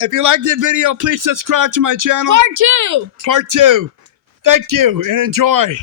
If you like the video, please subscribe to my channel. Part 2. Part 2. Thank you and enjoy.